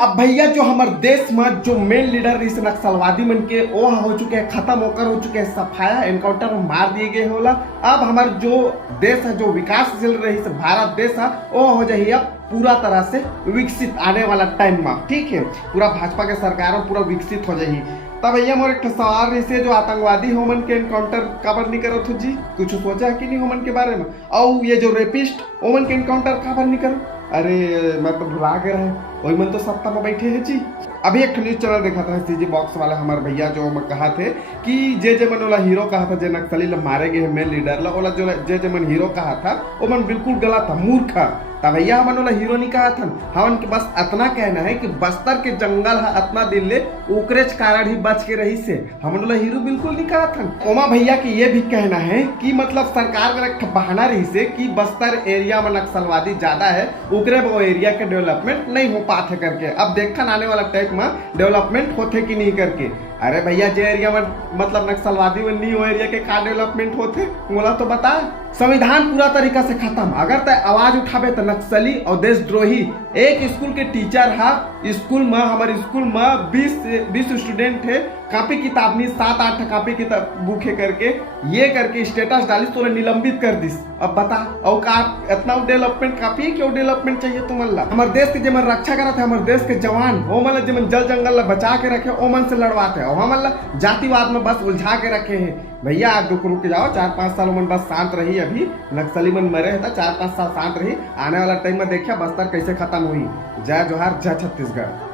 अब भैया जो हमारे देश में जो मेन लीडर रही से नक्सलवादी मन के वो हो चुके हैं, खत्म होकर हो चुके हैं, सफाया एनकाउंटर में मार दिए गए होला। अब हमारे जो देश है, जो विकासशील रही से भारत देश है, वो हो जाइए अब पूरा तरह से विकसित आने वाला टाइम में। ठीक है, पूरा भाजपा के सरकार में पूरा विकसित हो जाइए। तब भैया मोर एक सवाल रही से जो आतंकवादी होमन के एनकाउंटर काबर नहीं करत हो जी, कुछ सोचा है कि नहीं होमन के बारे में? और ये जो रेपिस्ट ओमन के एनकाउंटर काबर नहीं करो? अरे मैं तो भुला गया है, वही मन तो सत्ता में बैठे हैं जी। अभी एक न्यूज चैनल देखा था सीजी बॉक्स वाले हमारे भैया जो कहा थे कि जे मन वाला हीरो कहा था, जे नक्सली मारे गए मेन लीडर ला, जो जे मन हीरो कहा था वो मन बिल्कुल गलत था, मूर्ख था। तब भैया हमन वाला हीरो नहीं कहा था, हमन के बस इतना कहना है कि बस्तर के जंगल है इतना दिन ले उकरेज कारण ही बच के रही से, हमन वाला हीरो बिल्कुल नहीं कहा था। ओमा भैया की ये भी कहना है कि मतलब सरकार का एक बहाना रही से कि बस्तर एरिया में नक्सलवादी ज्यादा है, उकरे वो एरिया के डेवलपमेंट नहीं हो पाते करके। अब देखन आने वाला टाइम में डेवलपमेंट होते कि नहीं करके। अरे भैया जे एरिया में मतलब नक्सलवादी में नहीं हो एरिया के का डेवलपमेंट होते बोला तो बता। संविधान पूरा तरीका से खत्म, अगर तय आवाज उठावे तो नक्सली और देशद्रोही। एक स्कूल के टीचर है, स्कूल में हमारे स्कूल में 20 स्टूडेंट है, कॉपी किताब नहीं 7-8 कॉपी किताब बुके करके ये करके स्टेटस डालिस तो निलंबित कर दिस। अब बता और का इतना डेवलपमेंट काफी है, क्यों डेवलपमेंट चाहिए तुम्हारा? हमारे देश के जमन रक्षा करत है, हमारे देश के जवान वो मतलब जमन जल जंगल ला बचा के रखे ओ मन से लड़वाते हैं, और हम जातिवाद में बस उलझा के रखे हैं। भैया आप रुक जाओ, 4-5 साल मन बस शांत रही। अभी नक्सली मन मरे है 4-5 साल शांत रही, आने वाला टाइम में देखिए बस्तर कैसे खत्म हुई। जय जोहार, जय छत्तीसगढ़।